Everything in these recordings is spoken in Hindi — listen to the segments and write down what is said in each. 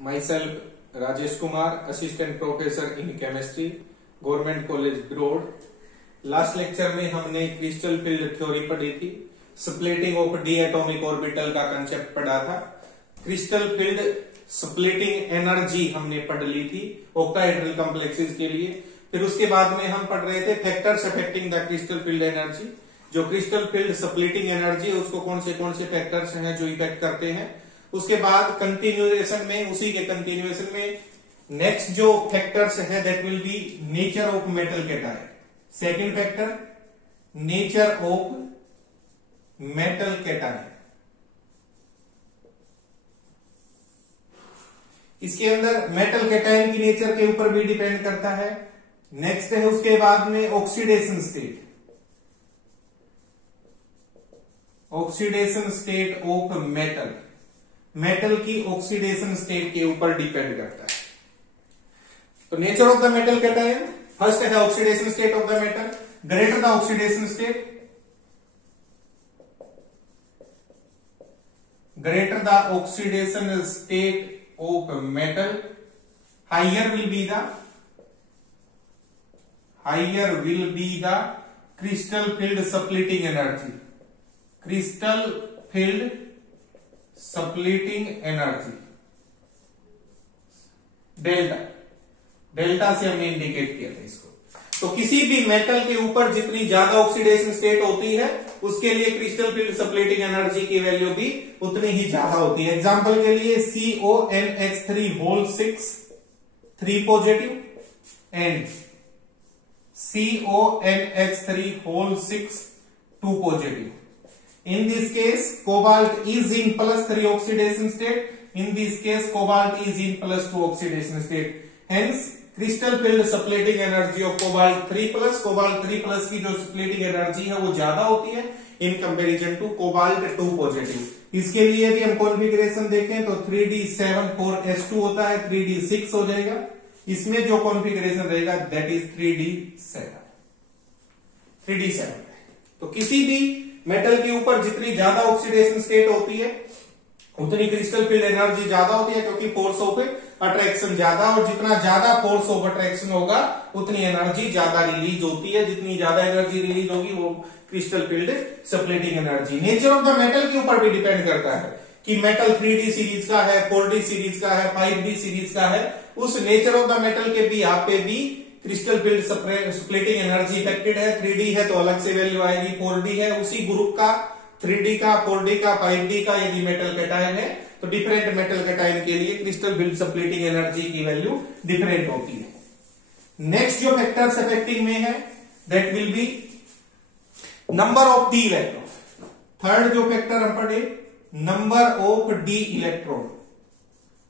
myself Rajesh Kumar, assistant professor in chemistry, government college ब्रोड। लास्ट लेक्चर में हमने क्रिस्टल फील्ड थ्योरी पढ़ी थी, splitting of d atomic orbital का कंसेप्ट पढ़ा था, क्रिस्टल फील्ड स्प्लिटिंग एनर्जी हमने पढ़ ली थी ऑक्टाहेड्रल कॉम्प्लेक्सेस के लिए। फिर उसके बाद में हम पढ़ रहे थे factors affecting the crystal field energy. जो क्रिस्टल फील्ड स्प्लिटिंग एनर्जी है उसको कौन से फैक्टर्स हैं जो इफेक्ट करते हैं। उसके बाद कंटिन्यूएशन में, उसी के कंटिन्यूएशन में नेक्स्ट जो फैक्टर्स है that will be nature of metal cation. Second factor nature of metal cation, इसके अंदर मेटल कैटायन की नेचर के ऊपर भी डिपेंड करता है। नेक्स्ट है उसके बाद में oxidation state, oxidation state of metal, metal की ऑक्सीडेशन स्टेट के ऊपर डिपेंड करता है। तो nature of the metal cation, first है oxidation state of the metal, greater the oxidation state, greater the oxidation state of metal, higher will be the crystal field splitting energy, crystal field splitting energy, delta से हमने इंडिकेट किया था इसको। तो किसी भी मेटल के ऊपर जितनी ज्यादा ऑक्सीडेशन स्टेट होती है उसके लिए क्रिस्टल फील्ड स्प्लिटिंग एनर्जी की वैल्यू भी उतनी ही ज्यादा होती है। एग्जांपल के लिए CONH3 whole 6 3 positive and CONH3 whole 6 2 positive. In this case, cobalt is in +3 oxidation state. In this case, cobalt is in +2 oxidation state. Hence, crystal field splitting energy of cobalt 3+, cobalt 3+ की जो splitting energy है वो ज्यादा होती है in comparison to cobalt 2 positive। इसके लिए भी हम कॉन्फ़िगरेशन देखें तो 3d7 होता है, 3d6 हो जाएगा। इसमें जो कॉन्फ़िगरेशन रहेगा दैट इज 3d7। तो किसी भी मेटल के ऊपर जितनी ज्यादा ऑक्सीडेशन स्टेट होती है उतनी क्रिस्टल फील्ड एनर्जी ज्यादा होती है, क्योंकि फोर्स ऑफ अट्रैक्शन ज्यादा, और जितना ज्यादा फोर्स ऑफ अट्रैक्शन होगा उतनी एनर्जी ज्यादा रिलीज होती है। जितनी ज्यादा एनर्जी रिलीज होगी वो crystal field splitting energy. Nature of the metal के ऊपर भी डिपेंड करता है कि मेटल 3D सीरीज का है, 4D सीरीज का है, 5D सीरीज का है। उस नेचर ऑफ द मेटल के भी यहाँ पे भी crystal field splitting energy affected है। 3D है तो अलग से वैल्यू आएगी, 4D है उसी ग्रुप का, 3D का, 4D का, 5D का यदि मेटल कैटायन है तो डिफरेंट मेटल कैटायन के लिए क्रिस्टल फील्ड स्प्लिटिंग एनर्जी की वैल्यू डिफरेंट होती है। नेक्स्ट जो फैक्टर्स अफेक्टिंग में है that will be number of d electron. Third जो फैक्टर हम पढ़े number of d electron,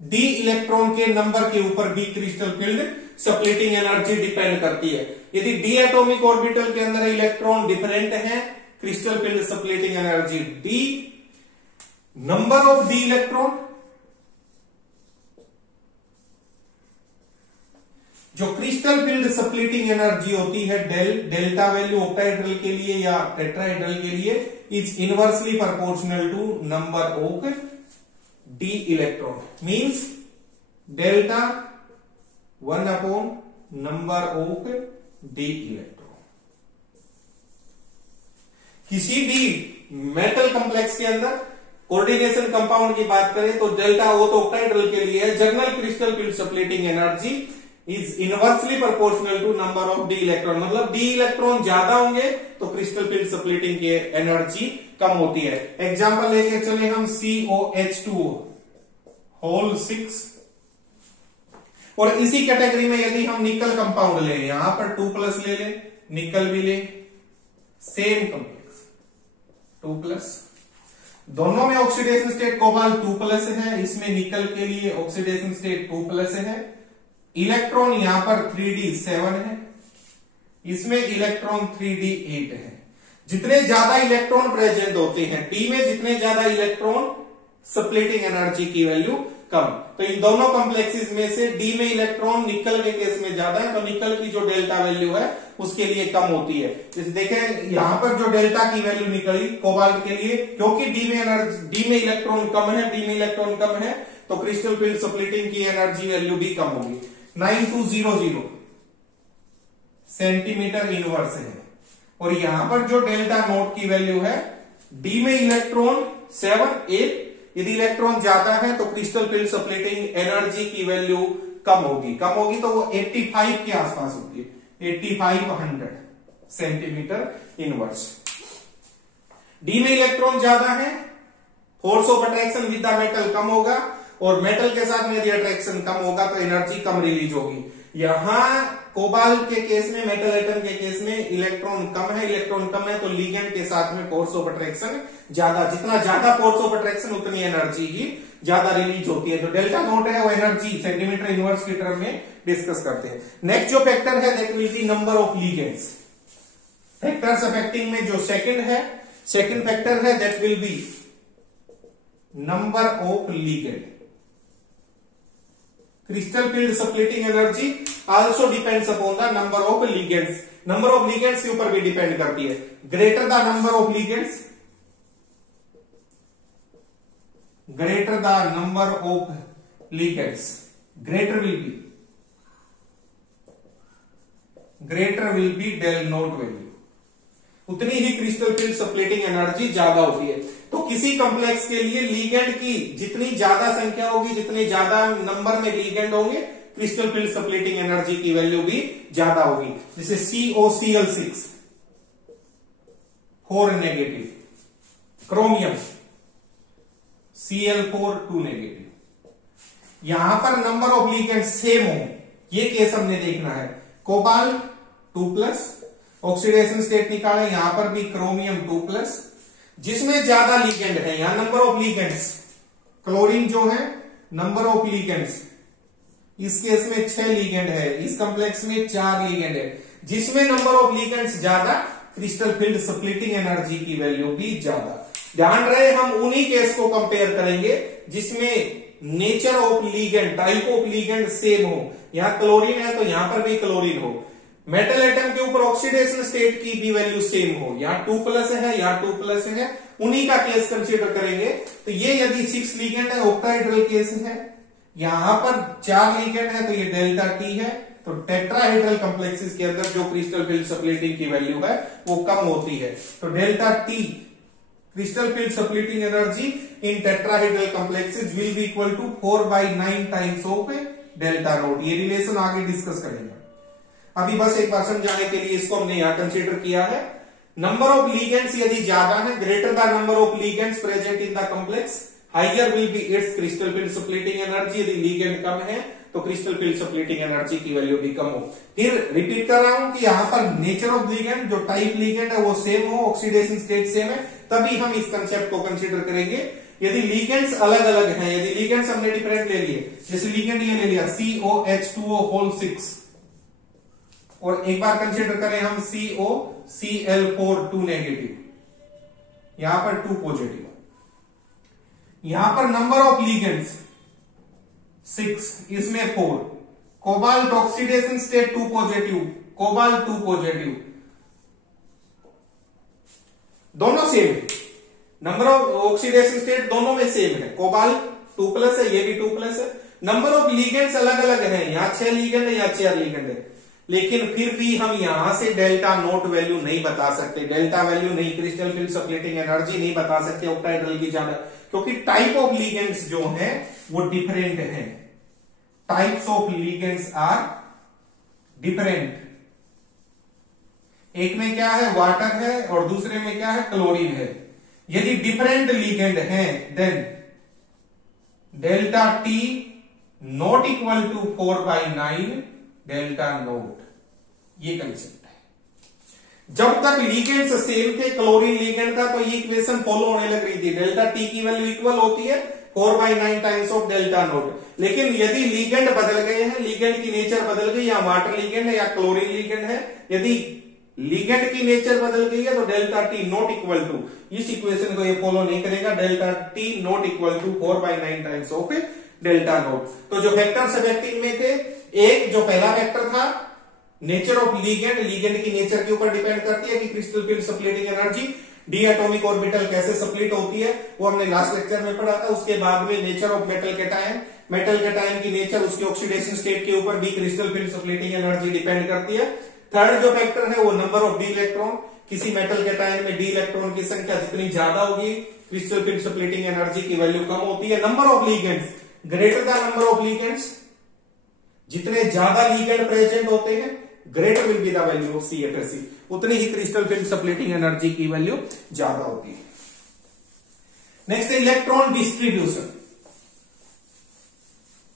D electron के नंबर के ऊपर भी crystal field splitting energy depend करती है। यदि डी एटॉमिक ऑर्बिटल के अंदर इलेक्ट्रॉन डिफरेंट है, crystal field splitting energy D. Number of d electron, जो क्रिस्टल फील्ड स्प्लिटिंग एनर्जी होती है डेल्टा वैल्यू ऑक्टाहेड्रल के लिए या टेट्राहेड्रल के लिए is inversely proportional to number of d electron, means delta 1 number of d electron. किसी भी मेटल कॉम्प्लेक्स के अंदर कोऑर्डिनेशन कंपाउंड की बात करें तो डेल्टा वो तो ऑक्टाहेड्रल के लिए है। General crystal field splitting energy is inversely proportional to number of d electron, मतलब डी इलेक्ट्रॉन ज्यादा होंगे तो क्रिस्टल फील्ड स्प्लिटिंग की एनर्जी कम होती है। एग्जांपल लेके चले हम COH2 होल 6, और इसी कैटेगरी में यदि हम निकल कंपाउंड ले, यहां पर 2+ ले लें, निकल भी ले, सेम कॉम्प्लेक्स 2+, दोनों में ऑक्सीडेशन स्टेट कोबाल्ट 2+ है, इसमें निकल के लिए ऑक्सीडेशन स्टेट 2+ है। इलेक्ट्रॉन यहां पर 3d7 है, इसमें इलेक्ट्रॉन 3d8 है। जितने ज्यादा इलेक्ट्रॉन प्रेजेंट होते हैं डी में, जितने ज्यादा इलेक्ट्रॉन स्प्लिटिंग एनर्जी की वैल्यू कम। तो इन दोनों कॉम्प्लेक्सेस में से डी में इलेक्ट्रॉन निकल के केस में ज्यादा है, तो निकल की जो डेल्टा वैल्यू है उसके लिए कम होती है। जैसे देखें यहां पर जो डेल्टा की वैल्यू निकली कोबाल्ट के लिए, क्योंकि डी में इलेक्ट्रॉन कम है, डी में इलेक्ट्रॉन कम है, तो क्रिस्टल फील्ड स्प्लिटिंग की एनर्जी वैल्यू भी कम होगी। 9200 सेंटीमीटर इनवर्स है। और यहां पर जो डेल्टा नोट की वैल्यू है, डी में इलेक्ट्रॉन 7 8, यदि इलेक्ट्रॉन ज्यादा है तो क्रिस्टल फील्ड स्प्लिटिंग एनर्जी की वैल्यू कम होगी तो वो 85 के आसपास होगी, 8500 सेंटीमीटर इनवर्स। डी में इलेक्ट्रॉन ज्यादा है, force of attraction with the metal कम होगा, और मेटल के साथ में यदि अट्रैक्शन कम होगा तो एनर्जी कम रिलीज होगी। यहां कोबाल्ट के केस में, मेटल एटम के केस में इलेक्ट्रॉन कम है तो लिगेंड के साथ में फोर्स ऑफ अट्रैक्शन ज्यादा, जितना ज्यादा फोर्स ऑफ अट्रैक्शन उतनी एनर्जी ही ज्यादा रिलीज होती है। जो डेल्टा नोट है वो एनर्जी सेंटीमीटर इनवर्स की टर्म में डिस्कस करते हैं। नेक्स्ट जो फैक्टर है that will be number of ligands. Factors affecting में जो सेकंड फैक्टर है that will be number of ligand. Crystal field splitting energy also depends upon the number of ligands. Number of ligands के ऊपर भी डिपेंड करती है। Greater the number of ligands, greater will be del note value, उतनी ही क्रिस्टल फील्ड स्प्लिटिंग एनर्जी ज्यादा होती है। तो किसी कॉम्प्लेक्स के लिए लीगेंड की जितनी ज्यादा संख्या होगी, जितने ज्यादा नंबर में लीगेंड होंगे, क्रिस्टल फील्ड स्प्लिटिंग एनर्जी की वैल्यू भी ज्यादा होगी। जैसे COCl6 4 negative, chromium Cl4 2 negative. यहां पर नंबर ऑफ लीगेंड सेम हो, ये केस हमने देखना है। कोबाल्ट 2+, ऑक्सीडेशन स्टेट निकाले, यहां पर भी क्रोमियम 2+, जिसमें ज्यादा लीगेंड है, यहां नंबर ऑफ लीगेंड्स, क्लोरीन जो है नंबर ऑफ लीगेंड्स, इस केस में 6 लीगेंड है, इस कॉम्प्लेक्स में 4 लीगेंड है। जिसमें नंबर ऑफ लीगेंड्स ज्यादा, क्रिस्टल फील्ड स्प्लिटिंग एनर्जी की वैल्यू भी ज्यादा। ध्यान रहे हम उन्हीं केस को कंपेयर करेंगे जिसमें nature of ligand, type of ligand same हो। यहां क्लोरीन है तो यहां पर भी क्लोरीन हो। मेटल एटम के ऊपर ऑक्सीडेशन स्टेट की भी वैल्यू सेम हो, यहां 2+ है, यहां 2+ है, उन्हीं का केस कंसीडर करेंगे। तो ये यदि 6 लीगेंड है, ऑक्टाहेड्रल केस है, यहां पर 4 लीगेंड है तो ये डेल्टा टी है। तो टेट्राहेड्रल कॉम्प्लेक्सेस के अंदर जो क्रिस्टल फील्ड स्प्लिटिंग की वैल्यू है वो कम होती है। तो delta T crystal field splitting energy in tetrahedral complexes will be equal to 4/9 times of delta nought. ये रिलेशन आगे डिस्कस करेंगे। अभी बस एक बार समझाने के लिए इसको हमने यहां कंसीडर किया है। नंबर ऑफ लीगेंड्स यदि ज्यादा है, greater the number of ligands present in the complex, higher will be it's crystal field splitting energy. यदि लीगेंड कम है तो क्रिस्टल फील्ड स्प्लिटिंग एनर्जी की वैल्यू भी कम हो। फिर रिपीट कर रहा हूं कि यहां पर नेचर ऑफ लीगेंड, जो टाइप लीगेंड है वो सेम हो, ऑक्सीडेशन स्टेट सेम है, तभी हम इस कंसेप्ट को कंसीडर करेंगे। यदि लीगेंड्स अलग अलग हैं, यदि लीगेंड्स हमने डिफरेंट ले लिए, जैसे लीगेंड ये ले लिया COH2O6, और एक बार कंसीडर करें हम COCl4 2 नेगेटिव, यहां पर 2 पॉजिटिव। यहां पर नंबर ऑफ लीगेंड्स 6, इसमें 4। Cobalt oxidation state 2 positive, cobalt 2 positive, दोनों सेम है। नंबर ऑफ ऑक्सीडेशन स्टेट दोनों में सेम है, कोबाल्ट 2+ है, ये भी 2+ है। नंबर ऑफ लीगेंड्स अलग अलग है, यहां 6 लीगेंड है, यहां 4 लीगेंड है, लेकिन फिर भी हम यहां से डेल्टा नोट वैल्यू नहीं बता सकते, डेल्टा वैल्यू नहीं, क्रिस्टल फील्ड स्प्लिटिंग एनर्जी नहीं बता सकते ऑक्टाहेड्रल की ज्यादा, क्योंकि टाइप ऑफ लीगेंड्स जो है वो डिफरेंट है। Types of ligands are different. एक में क्या है, वाटर है, और दूसरे में क्या है, क्लोरीन है। यदि डिफरेंट लीगेंड है then delta T not equal to 4/9 delta nought. ये कंसेप्ट है। जब तक लीगेंड्स सेम थे, क्लोरीन लीगेंड था, तो ये इक्वेशन फॉलो होने लग रही थी। डेल्टा टी की वैल्यू इक्वल होती है 4/9 टाइम्स ऑफ डेल्टा नोट। लेकिन यदि लीगेंड बदल गए हैं, लीगेंड की नेचर बदल गई, या वाटर लीगेंड है या क्लोरीन लीगेंड है, यदि लीगेंड की नेचर बदल गई है तो delta T not equal to, इस इक्वेशन को ये फॉलो नहीं करेगा, delta T not equal to 4/9 times of delta nought. तो जो फैक्टर्स इफेक्टिव में थे, एक जो पहला फैक्टर था नेचर ऑफ लिगेंड, लिगेंड की नेचर के ऊपर डिपेंड करती है कि crystal field splitting energy, d atomic orbital कैसे सप्लीट होती है, वो हमने लास्ट लेक्चर में पढ़ा था। उसके बाद में nature of metal cation, metal cation की नेचर, उसके ऑक्सीडेशन स्टेट के ऊपर भी crystal field splitting energy depend करती है। थर्ड जो फैक्टर है वो नंबर ऑफ डी इलेक्ट्रॉन, किसी मेटल कैटायन में डी इलेक्ट्रॉन की संख्या जितनी ज्यादा होगी क्रिस्टल फील्ड सप्लीटिंग एनर्जी की वैल्यू कम होती है। Number of ligands, greater the number of ligands, जितने ज्यादा लिगेंड प्रेजेंट होते हैं greater will be the value of CFSE, उतनी ही क्रिस्टल फील्ड सप्लीटिंग एनर्जी की वैल्यू ज्यादा होती है। नेक्स्ट है electron distribution,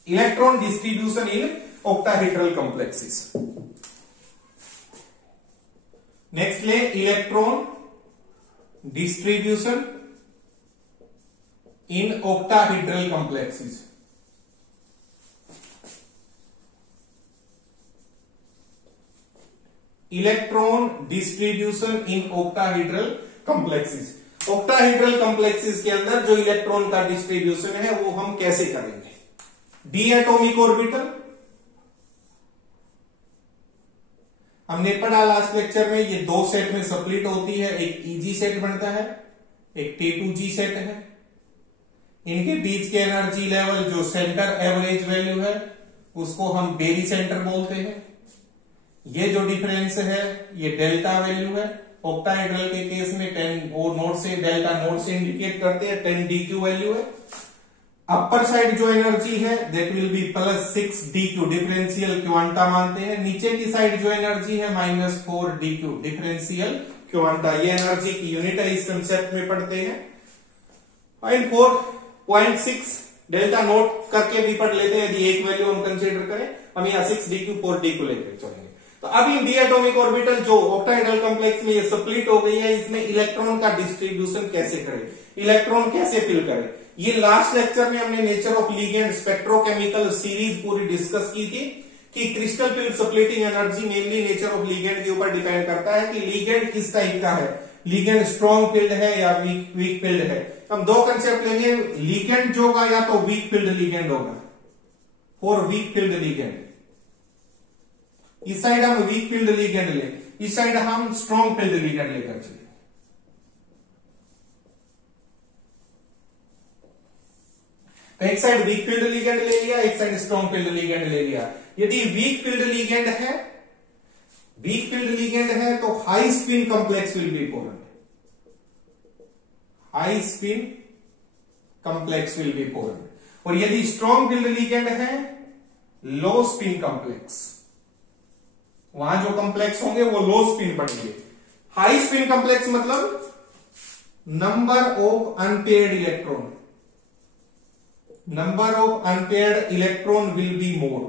electron distribution in octahedral complexes. Next ले electron distribution in octahedral complexes. Electron distribution in octahedral complexes. Octahedral complexes के अंदर जो इलेक्ट्रॉन का डिस्ट्रीब्यूशन है वो हम कैसे करेंगे? डी एटॉमिक ऑर्बिटल हमने पढ़ा लास्ट लेक्चर में, ये दो सेट में सप्लीट होती है, एक EG सेट बनता है, एक T2G सेट है। इनके बीच के एनर्जी लेवल जो सेंटर एवरेज वैल्यू है उसको हम बेरी सेंटर बोलते हैं। ये जो डिफरेंस है ये डेल्टा वैल्यू है। ऑक्टाहेड्रल के केस में 10 वो नोड से, डेल्टा नोड से इंडिकेट करते हैं, 10 DQ वैल्यू है। अपर साइड जो एनर्जी है that will be +6 DQ, differential quanta मानते हैं। नीचे की साइड जो एनर्जी है -4 DQ, डिफरेंशियल क्वांटा। ये एनर्जी की यूनिट है, इस कंसेप्ट में पढ़ते हैं। 4.6 डेल्टा नोट करके भी पढ़ लेते हैं यदि एक वैल्यू हम कंसीडर करें। हम यहाँ 6 DQ 4 DQ लेकर चलेंगे। तो अभी डी एटॉमिक ऑर्बिटल जो ऑक्टाहेड्रल कॉम्प्लेक्स में ये सप्लीट हो गई है, इसमें इलेक्ट्रॉन का डिस्ट्रीब्यूशन कैसे करें, इलेक्ट्रॉन कैसे फिल करें, ये लास्ट लेक्चर में हमने nature of ligand spectrochemical series पूरी डिस्कस की थी कि crystal field splitting energy mainly nature of ligand के ऊपर डिपेंड करता है कि लिगेंड किस टाइप का है, लिगेंड स्ट्रॉन्ग फील्ड है या वीक फील्ड है। हम दो कंसेप्ट लेंगे, लिगेंड जो होगा या तो वीक फील्ड लिगेंड होगा, फॉर वीक फील्ड लिगेंड इस साइड हम वीक फील्ड लिगेंड ले, इस साइड हम स्ट्रॉन्ग फील्ड लिगेंड लेकर चले। तो एक साइड वीक फील्ड लिगेंड ले लिया, एक साइड स्ट्रॉन्ग फील्ड लिगेंड ले लिया। यदि वीक फील्ड लिगेंड है, वीक फील्ड लिगेंड है तो high spin complex will be formed, high spin complex will be formed. और यदि स्ट्रॉन्ग फील्ड लिगेंड है, लो स्पिन कॉम्प्लेक्स, वहां जो कॉम्प्लेक्स होंगे वो लो स्पिन पड़ेंगे। हाई स्पिन कॉम्प्लेक्स मतलब number of unpaired electron, number of unpaired electron will be more.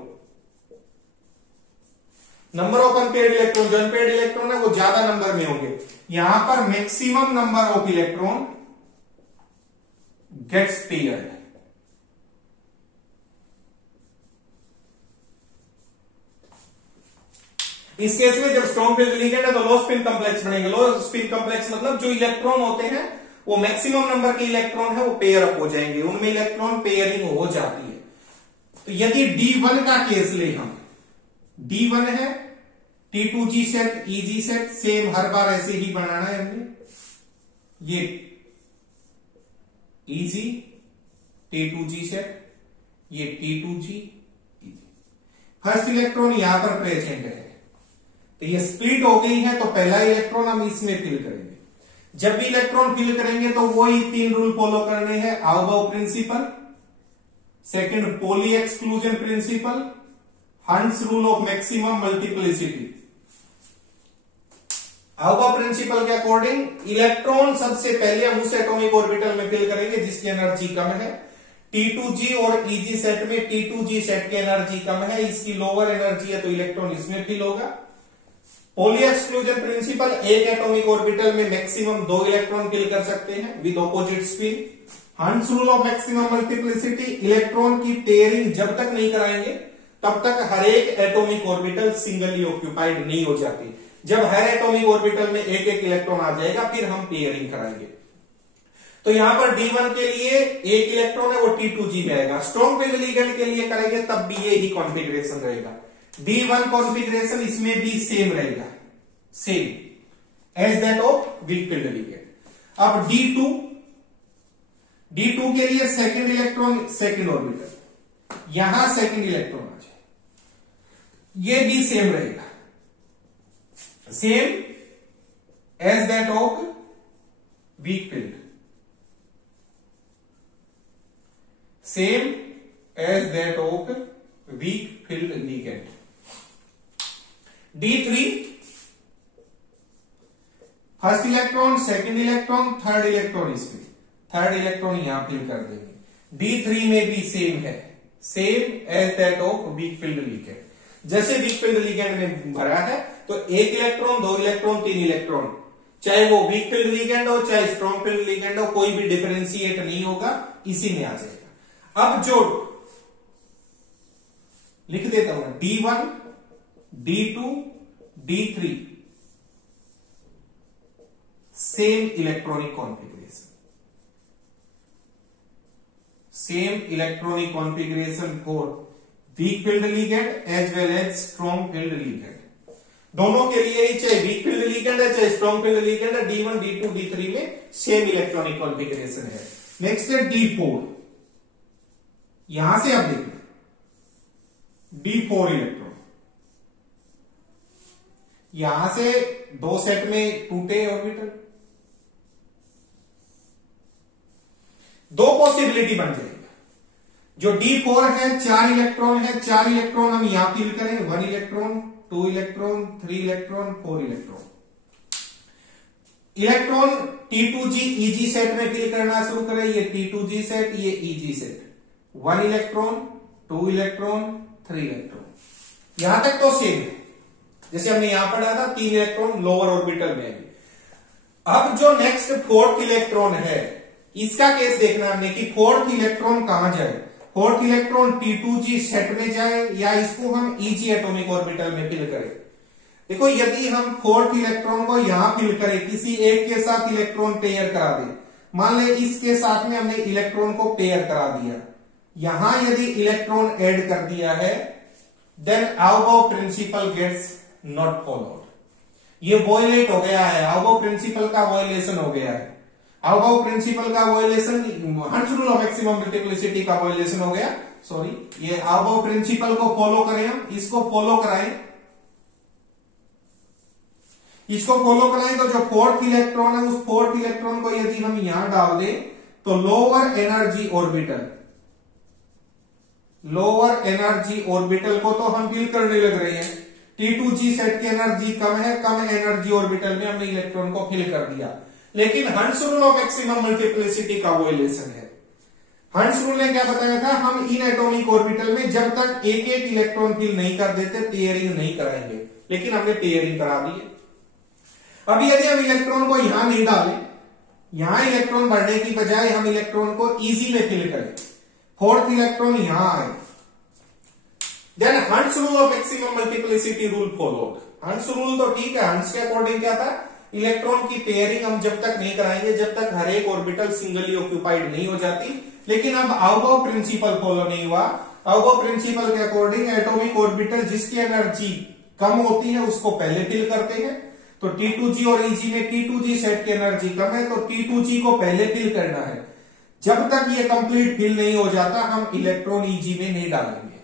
Number of unpaired electron, जो अनपेयर्ड इलेक्ट्रॉन है वो ज्यादा नंबर में होंगे। यहां पर maximum number of electron gets paired. इस केस में जब स्ट्रॉन्ग फील्ड लिगेंड है तो लो स्पिन कॉम्प्लेक्स बनेंगे। लो स्पिन कॉम्प्लेक्स मतलब जो इलेक्ट्रॉन होते हैं वो मैक्सिमम नंबर के इलेक्ट्रॉन है वो पेयर अप हो जाएंगे, उनमें इलेक्ट्रॉन पेयरिंग हो जाती है। तो यदि D1 का केस ले हम, D1 है T2G set, EG set, same हर बार ऐसे ही बनाना है हमने। ये EG T2G सेट, ये T2G EG। फर्स्ट इलेक्ट्रॉन यहां पर प्रेजेंट है तो ये स्प्लिट हो गई है, तो पहला इलेक्ट्रॉन हम इसमें फिल करेंगे। जब भी इलेक्ट्रॉन फिल करेंगे तो वही 3 रूल फॉलो करने हैं। Aufbau principle, second Pauli exclusion principle, Hund's rule of maximum multiplicity. Aufbau principle के अकॉर्डिंग इलेक्ट्रॉन सबसे पहले हम उस एटॉमिक ऑर्बिटल में फिल करेंगे जिसकी एनर्जी कम है। T2G और EG सेट में T2G सेट की एनर्जी कम है, इसकी लोअर एनर्जी है तो इलेक्ट्रॉन इसमें फिल होगा। पोली एक्सक्लूजन प्रिंसिपल, एक एटॉमिक ऑर्बिटल में मैक्सिमम 2 इलेक्ट्रॉन फिल कर सकते हैं with opposite spin. Hunts rule of maximum multiplicity, electron की पेयरिंग जब तक नहीं कराएंगे तब तक हर एक एटॉमिक ऑर्बिटल सिंगली ऑक्यूपाइड नहीं हो जाती। जब हर एटॉमिक ऑर्बिटल में एक एक इलेक्ट्रॉन आ जाएगा फिर हम पेयरिंग कराएंगे। तो यहां पर D1 के लिए एक इलेक्ट्रॉन है वो T2G में आएगा। स्ट्रॉन्ग फील्ड लिगेंड के लिए करेंगे तब भी ये ही कॉन्फ़िगरेशन रहेगा। D1 कॉन्फ़िगरेशन इसमें भी सेम रहेगा, same as that of weak field ligand. अब D2 के लिए सेकंड इलेक्ट्रॉन सेकंड ऑर्बिटल, यहां सेकंड इलेक्ट्रॉन आ जाए, ये भी सेम रहेगा, same as that of weak field, same as that of weak field ligand. D3 first electron second electron third electron, इसमें थर्ड इलेक्ट्रॉन यहां फिल कर देंगे। D3 में भी सेम है, same as that of weak field ligand. जैसे वीक फील्ड लिगेंड में भरा है तो एक इलेक्ट्रॉन, दो इलेक्ट्रॉन, तीन इलेक्ट्रॉन, चाहे वो वीक फील्ड लिगेंड हो चाहे स्ट्रॉन्ग फील्ड लिगेंड हो, कोई भी डिफरेंशिएट नहीं होगा, इसी में आ जाएगा। अब जो लिख देता हूं D1, D2, D3 same electronic configuration, same electronic configuration for weak field ligand as well as strong field ligand. दोनों के लिए ही, चाहे वीक फील्ड लिगेंड है चाहे स्ट्रॉन्ग फील्ड लिगेंड है, D1, D2, D3 में सेम इलेक्ट्रॉनिक कॉन्फ़िगरेशन है। नेक्स्ट है D4, यहां से आप देखिए D4 इलेक्ट्रॉन, यहां से दो सेट में टूटे ऑर्बिटल, दो पॉसिबिलिटी बन जाएगी। जो D4 है चार इलेक्ट्रॉन है, चार इलेक्ट्रॉन हम यहां फिल करें, 1 electron, 2 electron, 3 electron, 4 electron. Electron T2G EG set में फिल करना शुरू करें, ये T2G सेट, ये EG set, 1 electron, 2 electron, 3 electron, यहां तक तो सेम है जैसे हमने यहां पढ़ा था, 3 इलेक्ट्रॉन लोअर ऑर्बिटल में। अब जो नेक्स्ट फोर्थ इलेक्ट्रॉन है, इसका केस देखना हमने कि फोर्थ इलेक्ट्रॉन कहां जाए। फोर्थ इलेक्ट्रॉन T2G सेट में जाए या इसको हम EG एटॉमिक ऑर्बिटल में फिल करें। देखो, यदि हम फोर्थ इलेक्ट्रॉन को यहां फिल करें, किसी एक के साथ इलेक्ट्रॉन पेयर करा दे, मान ले इसके साथ में हमने इलेक्ट्रॉन को पेयर करा दिया, यहां यदि इलेक्ट्रॉन ऐड कर दिया है, then Aufbau principle gets not followed. ये वॉयलेट हो गया है, अबाव प्रिंसिपल का वॉयलेशन हो गया है। अबाव प्रिंसिपल का वॉयलेशन, हंस रूल ऑफ मैक्सिमम मल्टीप्लिसिटी का वॉयलेशन हो गया, सॉरी, ये अबाव प्रिंसिपल को फॉलो करें, हम इसको फॉलो कराएं, इसको फॉलो कराएं तो जो फोर्थ इलेक्ट्रॉन है, उस फोर्थ इलेक्ट्रॉन को यदि हम यहां डाल दें तो lower energy orbital, lower energy orbital को तो हम फिल करने लग रहे हैं। T2G सेट की एनर्जी कम है, कम एनर्जी ऑर्बिटल में हमने इलेक्ट्रॉन को फिल कर दिया, लेकिन हंस रूल ऑफ मैक्सिमम मल्टीप्लिसिटी का वॉयलेशन है। हंस रूल ने क्या बताया था, हम इन एटॉमिक ऑर्बिटल में जब तक एक एक इलेक्ट्रॉन फिल नहीं कर देते पेयरिंग नहीं कराएंगे, लेकिन हमने पेयरिंग करा दी है। अब यदि हम इलेक्ट्रॉन को यहां नहीं डालें, यहां इलेक्ट्रॉन बढ़ने की बजाय हम इलेक्ट्रॉन को इजी में फिल करें, फोर्थ इलेक्ट्रॉन यहां आए, देन हंस rule of maximum multiplicity rule followed. हंस रूल तो ठीक है, हंस के अकॉर्डिंग क्या था, इलेक्ट्रॉन की पेयरिंग हम जब तक नहीं कराएंगे जब तक हर एक ऑर्बिटल सिंगली ऑक्यूपाइड नहीं हो जाती। लेकिन अब अबाव प्रिंसिपल फॉलो नहीं हुआ। अबाव प्रिंसिपल के अकॉर्डिंग एटॉमिक ऑर्बिटल जिसकी एनर्जी कम होती है उसको पहले फिल करते हैं। तो T2G और EG में T2G सेट की एनर्जी कम है तो T2G को पहले फिल करना है। जब तक ये कंप्लीट फिल नहीं हो जाता हम इलेक्ट्रॉन EG में नहीं डालेंगे।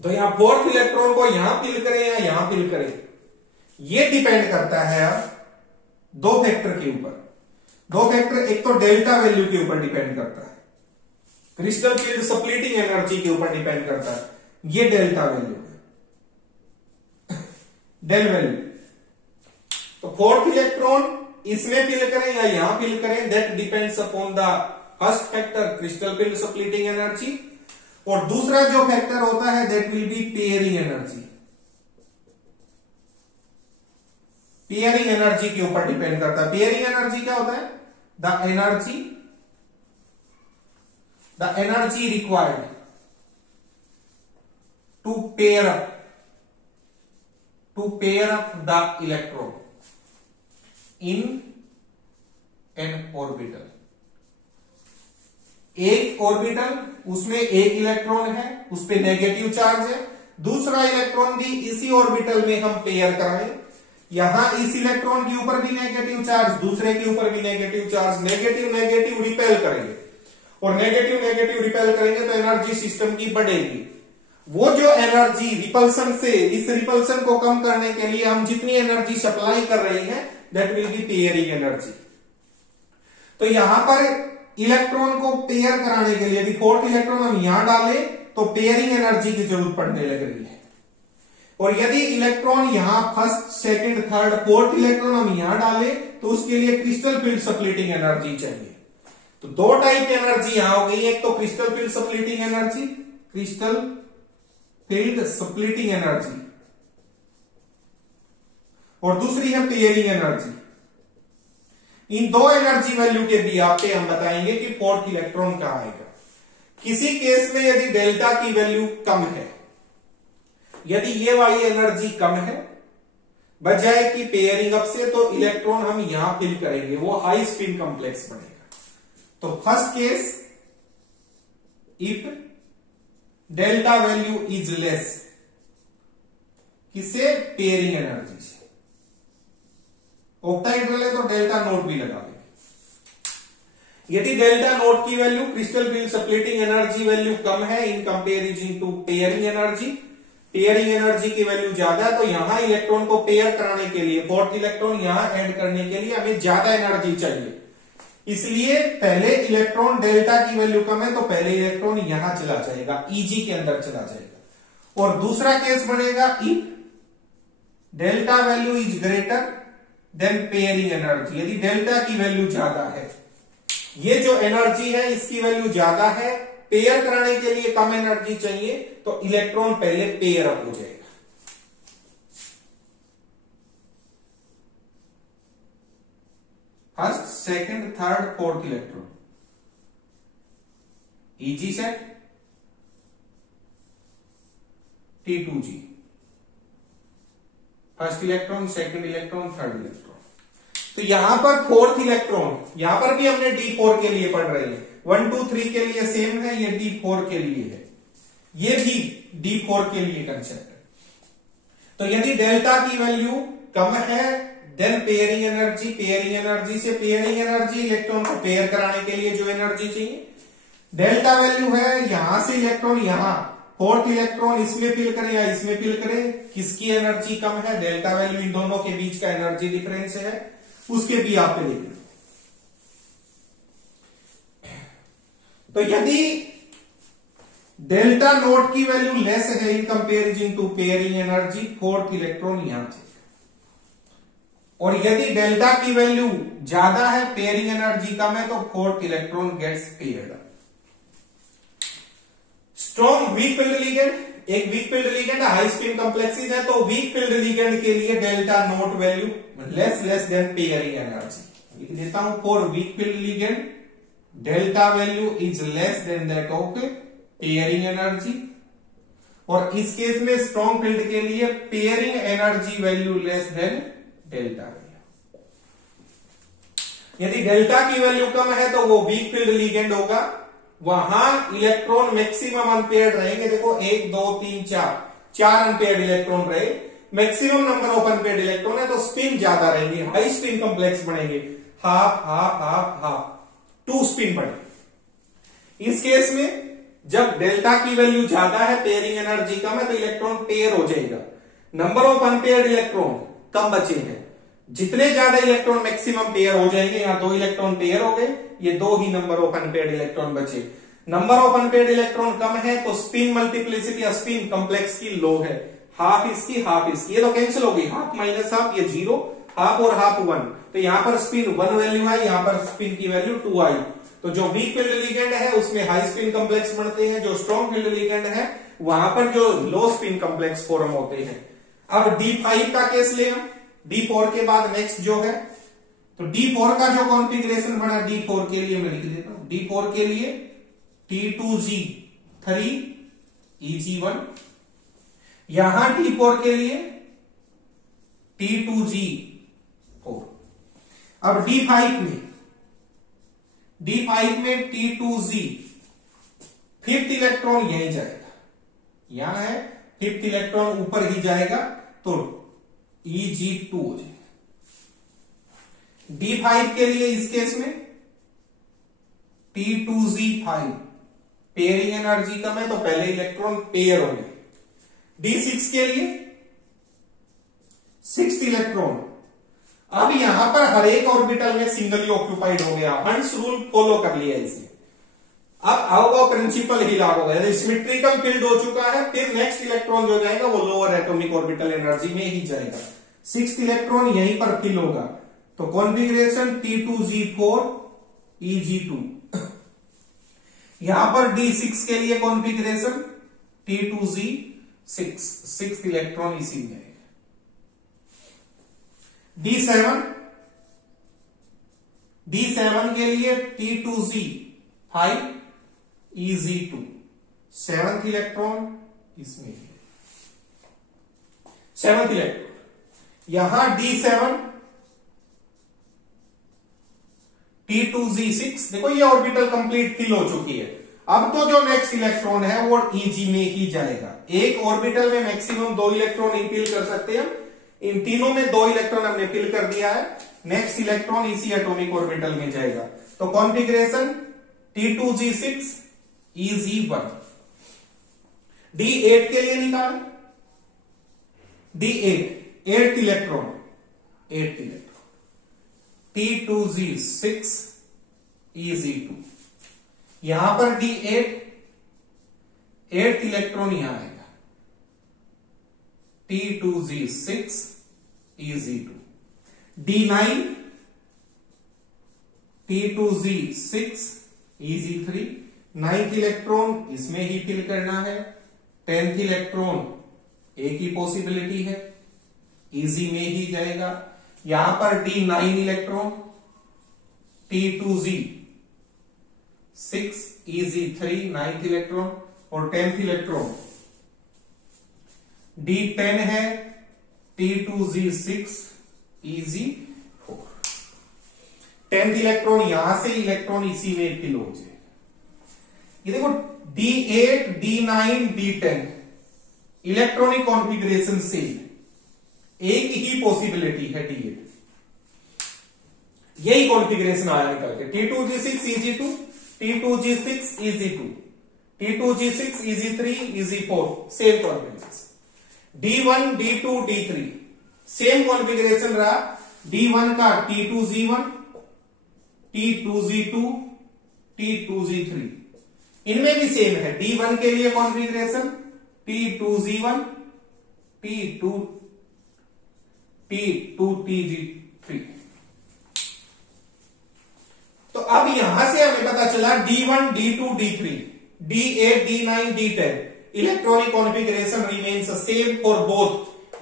तो यहां फोर्थ इलेक्ट्रॉन को यहां फिल करें या यहां फिल करें, ये डिपेंड करता है दो फैक्टर के ऊपर। दो फैक्टर, एक तो डेल्टा वैल्यू के ऊपर डिपेंड करता है, क्रिस्टल फील्ड स्प्लिटिंग एनर्जी के ऊपर डिपेंड करता है, ये डेल्टा वैल्यू है, डेल वैल्यू। तो फोर्थ इलेक्ट्रॉन इसमें फिल करें या यहां फिल करें, that depends upon the first factor crystal field splitting energy, और दूसरा जो फैक्टर होता है that will be pairing energy. Pairing energy के ऊपर डिपेंड करता है। पेयरिंग एनर्जी क्या होता है, the energy required to pair up the electron in an orbital. एक ऑर्बिटल, उसमें एक इलेक्ट्रॉन है, उस पे नेगेटिव चार्ज है, दूसरा इलेक्ट्रॉन भी इसी ऑर्बिटल में हम पेयर कराएं, यहां इस इलेक्ट्रॉन के ऊपर भी नेगेटिव चार्ज, दूसरे के ऊपर भी negative charge, negative negative repel करेंगे और नेगेटिव नेगेटिव रिपेल करेंगे तो एनर्जी सिस्टम की बढ़ेगी। वो जो एनर्जी रिपल्सन से, इस रिपल्सन को कम करने के लिए हम जितनी एनर्जी सप्लाई कर रहे हैं that will be pairing energy. तो यहां पर इलेक्ट्रॉन को पेयर कराने के लिए यदि फोर्थ इलेक्ट्रॉन हम यहां डालें तो पेयरिंग एनर्जी की जरूरत पड़ने लग रही है, और यदि इलेक्ट्रॉन यहां first second third fourth electron हम यहां डालें तो उसके लिए क्रिस्टल फील्ड स्प्लिटिंग एनर्जी चाहिए। तो दो टाइप की एनर्जी यहां हो गई, एक तो crystal field splitting energy, crystal field splitting energy, और दूसरी है पेयरिंग एनर्जी। इन दो एनर्जी वैल्यू के भी आपके हम बताएंगे कि फोर्थ इलेक्ट्रॉन कहां आएगा। किसी केस में यदि डेल्टा की वैल्यू कम है, यदि ये वाली एनर्जी कम है बजाय कि पेयरिंग अप से, तो इलेक्ट्रॉन हम यहां फिल करेंगे, वो हाई स्पिन कॉम्प्लेक्स बनेगा। तो first case if delta value is less, किसे? पेयरिंग एनर्जी से। ऑक्टाहेड्रल है तो डेल्टा नोट भी लगा देंगे। यदि डेल्टा नोट की value crystal field splitting energy value कम है in comparison to pairing energy, pairing energy की वैल्यू ज्यादा है, तो यहां इलेक्ट्रॉन को पेयर कराने के लिए, फोर्थ इलेक्ट्रॉन यहां ऐड करने के लिए हमें ज्यादा एनर्जी चाहिए। इसलिए पहले इलेक्ट्रॉन डेल्टा की वैल्यू कम है तो पहले इलेक्ट्रॉन यहां चला जाएगा, ईजी के अंदर चला जाएगा। और दूसरा केस बनेगा if delta value is greater than pairing energy, यदि डेल्टा की वैल्यू ज्यादा है, ये जो एनर्जी है इसकी वैल्यू ज्यादा है, पेयर कराने के लिए कम एनर्जी चाहिए, तो इलेक्ट्रॉन पहले पेयर अप हो जाएगा। First second third fourth electron easy set T2G, first electron second electron third electron. तो यहां पर फोर्थ इलेक्ट्रॉन, यहां पर भी हमने D4 के लिए पढ़ रहे हैं, 1 2 3 के लिए सेम है, ये D4 के लिए है, ये भी D4 के लिए कंसेप्ट है। तो यदि डेल्टा की वैल्यू कम है then pairing energy, pairing energy से पेयरिंग एनर्जी, इलेक्ट्रॉन को पेयर कराने के लिए जो एनर्जी चाहिए। डेल्टा वैल्यू है यहां से इलेक्ट्रॉन यहां, फोर्थ इलेक्ट्रॉन इसमें फिल करे या इसमें फिल करे, किसकी एनर्जी कम है? डेल्टा वैल्यू, इन दोनों के बीच का एनर्जी डिफरेंस है, उसके भी आप पे लिखना। तो यदि डेल्टा नोट की वैल्यू लेस है in comparison to pairing energy, fourth electron यहां से, और यदि डेल्टा की वैल्यू ज्यादा है, पेयरिंग एनर्जी कम है, तो fourth electron gets paired. Strong weak field ligand, एक weak field ligand high spin complexes है, तो वीक फील्ड लिगेंड के लिए delta naught value less than pairing energy. लिख देता हूं, for weak field ligand delta value is less than that of pairing energy, और इस केस में स्ट्रॉन्ग फील्ड के लिए pairing energy value less than delta value. यदि डेल्टा की वैल्यू कम है तो वो वीक फील्ड लिगेंड होगा, वहां इलेक्ट्रॉन मैक्सिमम अनपेयर्ड रहेंगे। देखो 1 2 3 4 अनपेयर्ड इलेक्ट्रॉन रहे, maximum number of unpaired electron है, तो स्पिन ज्यादा रहेंगे, हाई स्पिन कॉम्प्लेक्स बनेंगे, half half half half 2 spin बने। इस केस में जब डेल्टा की वैल्यू ज्यादा है, पेयरिंग एनर्जी कम है, तो इलेक्ट्रॉन पेयर हो जाएगा, नंबर ऑफ अनपेयर्ड इलेक्ट्रॉन कम बचे हैं। जितने ज्यादा इलेक्ट्रॉन मैक्सिमम पेयर हो जाएंगे, यहां 2 इलेक्ट्रॉन पेयर हो गए, ये 2 ही नंबर ऑफ अनपेयर्ड इलेक्ट्रॉन बचे। नंबर ऑफ अनपेयर्ड इलेक्ट्रॉन कम है तो स्पिन मल्टीप्लिसिटी या स्पिन कॉम्प्लेक्स की लो है, हाफ इसकी हाफ इसकी, ये तो कैंसिल हो गई, हाफ माइनस हाफ, ये 0, हाफ और हाफ 1, तो यहां पर स्पिन 1 वैल्यू है, यहां पर स्पिन की वैल्यू 2 आई। तो जो वीक फील्ड लिगेंड है उसमें हाई स्पिन कॉम्प्लेक्स बनते हैं, जो स्ट्रॉन्ग फील्ड लिगेंड है वहां पर जो लो स्पिन कॉम्प्लेक्स फॉर्म होते हैं। अब D5 का केस ले हम, D4 के बाद नेक्स्ट जो है, तो D4 का जो कॉन्फ़िगरेशन बना, D4 के लिए मैं लिख देता हूं, D4 के लिए T2G3 Eg1, यहां D4 के लिए T2G4। अब D5 में T2G 5th इलेक्ट्रॉन यहीं जाएगा, यहां है 5th इलेक्ट्रॉन ऊपर ही जाएगा तो Eg2 हो जाएगा। D5 के लिए इस केस में T2Z5 पेयरिंग एनर्जी कम है तो पहले इलेक्ट्रॉन पेयर होंगे। D6 के लिए 6th इलेक्ट्रॉन, अब यहां पर हर एक ऑर्बिटल में सिंगली ऑक्यूपाइड हो गया, हंस रूल फॉलो कर लिया इसने। अब अवगाव प्रिंसिपल ही लागू होगा, यदि सिमेट्रिकल फील्ड हो चुका है फिर नेक्स्ट इलेक्ट्रॉन जो जाएगा वो लोअर एटॉमिक ऑर्बिटल एनर्जी में ही जाएगा। 6th इलेक्ट्रॉन यहीं पर फिल होगा तो कॉन्फ़िगरेशन T2Z4 Eg2। यहां पर D6 के लिए कॉन्फ़िगरेशन T2Z6, 6th इलेक्ट्रॉन इसी में। D7 के लिए T2Z5 Eg2, 7th इलेक्ट्रॉन इसमें, 7th इलेक्ट्रॉन यहां D7 T2Z6, देखो ये ऑर्बिटल कंप्लीट फिल हो चुकी है। अब तो जो नेक्स्ट इलेक्ट्रॉन है वो Eg में ही जाएगा। एक ऑर्बिटल में मैक्सिमम 2 इलेक्ट्रॉन ही फिल कर सकते हैं, इन तीनों में 2 इलेक्ट्रॉन हमने फिल कर दिया है, नेक्स्ट इलेक्ट्रॉन इसी एटॉमिक ऑर्बिटल में जाएगा। तो कॉन्फ़िगरेशन T2Z6 Eg1। D8 के लिए निकालें, D8 8th electron, 8th electron T2Z6 Eg2। यहां पर D8 8th इलेक्ट्रॉन यहां आएगा T2Z6 Eg2। D9 T2Z6 Eg3, 9th electron इसमें ही फिल करना है। 10th इलेक्ट्रॉन एक ही पॉसिबिलिटी है, Eg में ही जाएगा। यहां पर D9 electron T2Z6 Eg3 9th electron, और 10th इलेक्ट्रॉन D10 है T2Z6 Eg4। 10th इलेक्ट्रॉन यहां से इलेक्ट्रॉन इसी में फिल हो जाएगा। ये देखो D8 D9 D10 electronic configuration same, एक ही पॉसिबिलिटी है D8, यही कॉन्फ़िगरेशन आया निकल के T2Z6 Eg2 T2Z6 Eg2 T2Z6 Eg3 Eg4, same configuration. D1 D2 D3 same configuration रहा, D1 का T2Z1 T2Z2 T2Z3, इनमें भी सेम है। D1 के लिए कॉन्फ़िगरेशन T2Z1 T2TG3। तो अब यहां से हमें पता चला D1 D2 D3 D8 D9 D10 electronic configuration remains same for both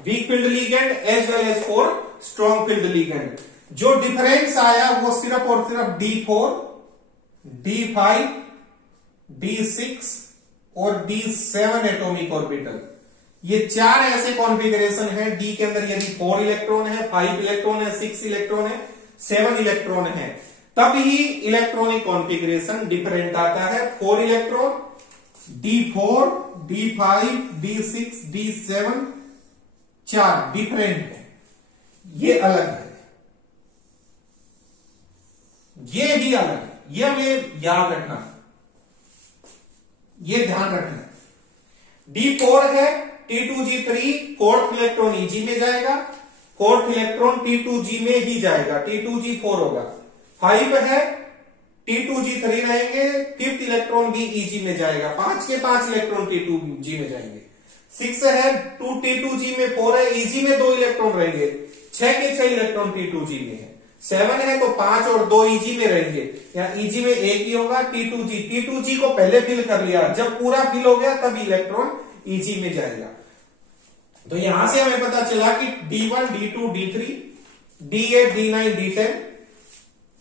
weak field ligand as well as for strong field ligand. जो डिफरेंस आया वो सिर्फ और सिर्फ D4 D5 D6 और D7 एटॉमिक ऑर्बिटल, ये 4 ऐसे कॉन्फ़िगरेशन है। D के अंदर यदि 4 इलेक्ट्रॉन है, 5 इलेक्ट्रॉन है, 6 इलेक्ट्रॉन है, 7 इलेक्ट्रॉन है, तब ही इलेक्ट्रॉनिक कॉन्फ़िगरेशन डिफरेंट आता है। 4 electron D4 D5 D6 D7 4 different है, ये अलग है, ये भी अलग है, ये हमें याद रखना, ये ध्यान रखना। D4 है T2G3 4th इलेक्ट्रॉन Eg में जाएगा, 4th इलेक्ट्रॉन T2G में ही जाएगा, T2G4 होगा। 5 है T2G3 रहेंगे, 5th इलेक्ट्रॉन भी Eg में जाएगा, 5 के 5 इलेक्ट्रॉन T2G में जाएंगे। 6 है 2 T2G में, 4 है Eg में 2 इलेक्ट्रॉन रहेंगे, 6 के 6 इलेक्ट्रॉन T2G में है। 7 है तो 5 और 2 Eg में रहेंगे, यहाँ Eg में एक ही होगा T2G को पहले फिल कर लिया, जब पूरा फिल हो गया तब इलेक्ट्रॉन Eg में जाएगा। तो यहां से हमें पता चला कि D1 D2 D3 D8 D9 D10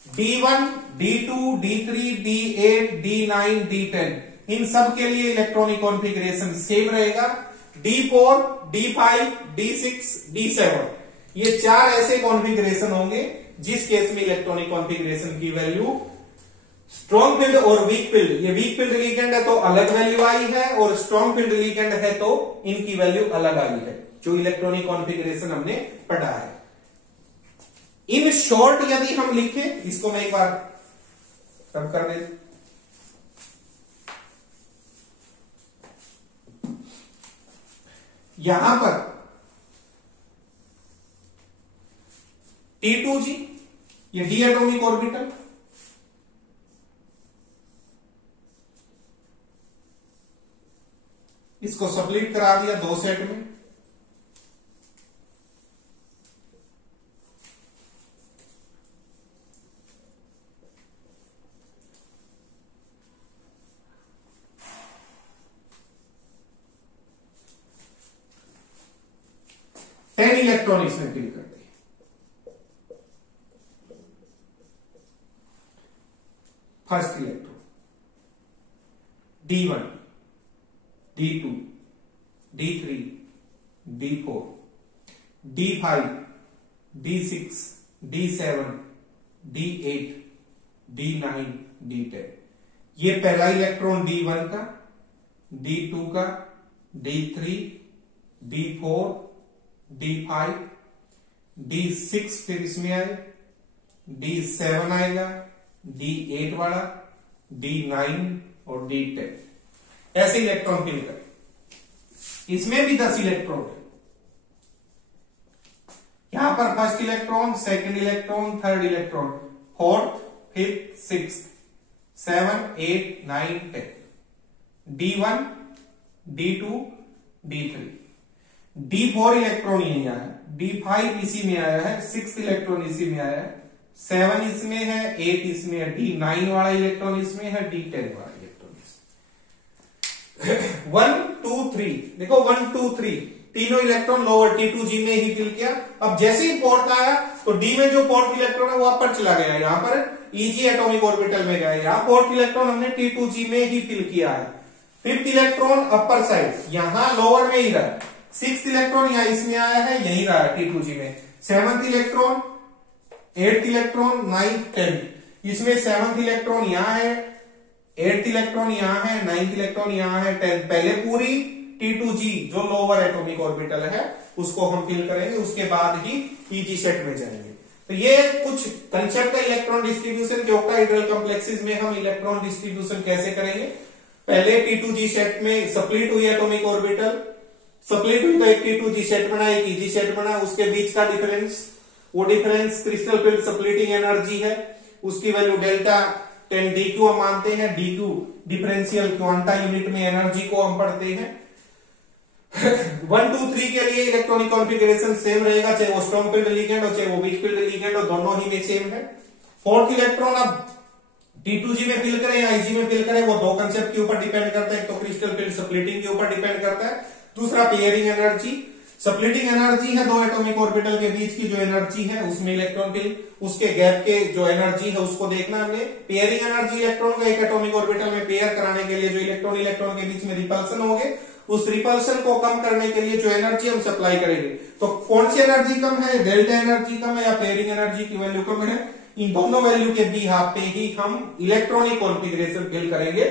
D1 D2 D3 D8 D9 D10 इन सब के लिए इलेक्ट्रॉनिक कॉन्फ़िगरेशन सेम रहेगा। D4 D5 D6 D7 ये 4 ऐसे कॉन्फ़िगरेशन होंगे जिस केस में इलेक्ट्रॉनिक कॉन्फ़िगरेशन की वैल्यू स्ट्रॉन्ग फील्ड और वीक फील्ड, ये वीक फील्ड लिगेंड है तो अलग वैल्यू आई है, और स्ट्रॉन्ग फील्ड लिगेंड है तो इनकी वैल्यू अलग आई है, जो इलेक्ट्रॉनिक कॉन्फ़िगरेशन हमने पढ़ा है। इन शॉर्ट यदि हम लिखें, इसको मैं एक बार सब कर दे, यहां पर T2G, ये डी एटॉमिक ऑर्बिटल, इसको स्प्लिट करा दिया दो सेट में, टेन इलेक्ट्रॉन इसमें फिल कर दिए। First electron D1, D2, D3, D4, D5, D6, D7, D8, D9, D10। ये पहला इलेक्ट्रॉन D1 का, D2 का, D3, D4, D5, D6 फिर इसमें आए, D7 आएगा, D8 वाला, D9 और D10, ऐसे इलेक्ट्रॉन फिल करें। इसमें भी 10 इलेक्ट्रॉन है, यहां पर first electron, second electron, third electron, fourth, fifth, six, 7, 8, 9, 10, D1, D2, D3, D4 electron यही आया, D5 इसी में आया है, 6th इलेक्ट्रॉन इसी में आया है, 7 इसमें है, 8 इसमें है, D9 वाला इलेक्ट्रॉन इसमें है, D10 वाला इलेक्ट्रॉन इसमें। 1, 2, 3, देखो 1, 2, 3 तीनों इलेक्ट्रॉन लोअर T2G में ही फिल किया। अब जैसे ही फोर्थ आया तो D में जो फोर्थ इलेक्ट्रॉन है वो अपर चला गया, यहां पर EG एटॉमिक ऑर्बिटल में गया, यहां फोर्थ इलेक्ट्रॉन हमने T2G में ही फिल किया है। फिफ्थ इलेक्ट्रॉन अपर साइड, यहां लोअर में ही रहा, 6th इलेक्ट्रॉन यहां इसमें आया है, यही रहा T2G में, 7th electron, 8th electron, 9th, 10th, इसमें 7th इलेक्ट्रॉन यहां है, 8th इलेक्ट्रॉन यहां है, 9th इलेक्ट्रॉन यहां है, 10th। पहले पूरी T2G जो लोअर एटॉमिक ऑर्बिटल है उसको हम फिल करेंगे, उसके बाद ही EG सेट में जाएंगे। तो ये कुछ कंसेप्ट है इलेक्ट्रॉन डिस्ट्रीब्यूशन के। ऑक्टाहेड्रल कॉम्प्लेक्सेस में हम इलेक्ट्रॉन डिस्ट्रीब्यूशन कैसे करेंगे, पहले T2G सेट में स्प्लिट हुई एटॉमिक ऑर्बिटल, स्प्लिट हुई तो एक T2G सेट बना, एक EG सेट बना, उसके बीच का डिफरेंस, वो difference crystal field splitting energy है, उसकी वैल्यू डेल्टा 10 DQ हम मानते हैं। DQ डिफरेंशियल क्वांटा यूनिट में एनर्जी को हम पढ़ते हैं। 1, 2, 3 के लिए इलेक्ट्रॉनिक कॉन्फ़िगरेशन सेम रहेगा, चाहे वो स्ट्रॉन्ग फील्ड लिगेंड हो चाहे वो वीक फील्ड लिगेंड हो, दोनों ही में सेम है। फोर्थ इलेक्ट्रॉन अब T2G में फिल करें या IG में फिल करें, वो दो कंसेप्ट के ऊपर डिपेंड करता है, एक तो क्रिस्टल फील्ड स्प्लिटिंग के ऊपर डिपेंड करता है, दूसरा पेयरिंग एनर्जी। स्प्लिटिंग एनर्जी है दो एटॉमिक ऑर्बिटल के बीच की जो एनर्जी है उसमें इलेक्ट्रॉन फिल, उसके गैप के जो एनर्जी है उसको देखना हमने। पेयरिंग एनर्जी इलेक्ट्रॉन को एक एटॉमिक ऑर्बिटल में पेयर कराने के लिए जो इलेक्ट्रॉन इलेक्ट्रॉन के बीच में रिपल्सन होंगे, उस रिपल्सन को कम करने के लिए जो एनर्जी हम सप्लाई करेंगे, तो कौन सी एनर्जी कम है, डेल्टा एनर्जी कम है या पेयरिंग एनर्जी की वैल्यू कम है, इन दोनों वैल्यू के बिहाफ पे ही हम इलेक्ट्रॉनिक कॉन्फ़िगरेशन फिल करेंगे।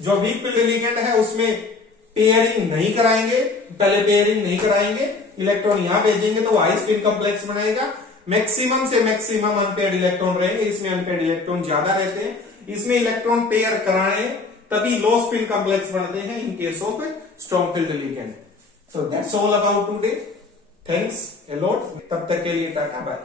जो वीक फील्ड लिगेंड है उसमें पेयरिंग नहीं कराएंगे, पहले पेयरिंग नहीं कराएंगे, इलेक्ट्रॉन यहां भेजेंगे तो हाई स्पिन कॉम्प्लेक्स बनेगा, मैक्सिमम से मैक्सिमम अनपेयर्ड इलेक्ट्रॉन रहेंगे, इसमें अनपेयर्ड इलेक्ट्रॉन ज्यादा रहते हैं, इसमें इलेक्ट्रॉन पेयर कराएं तभी लो स्पिन कॉम्प्लेक्स बनते हैं in case of strong field ligand. So that's all about today, thanks a lot, तब तक के लिए टाटा बाय।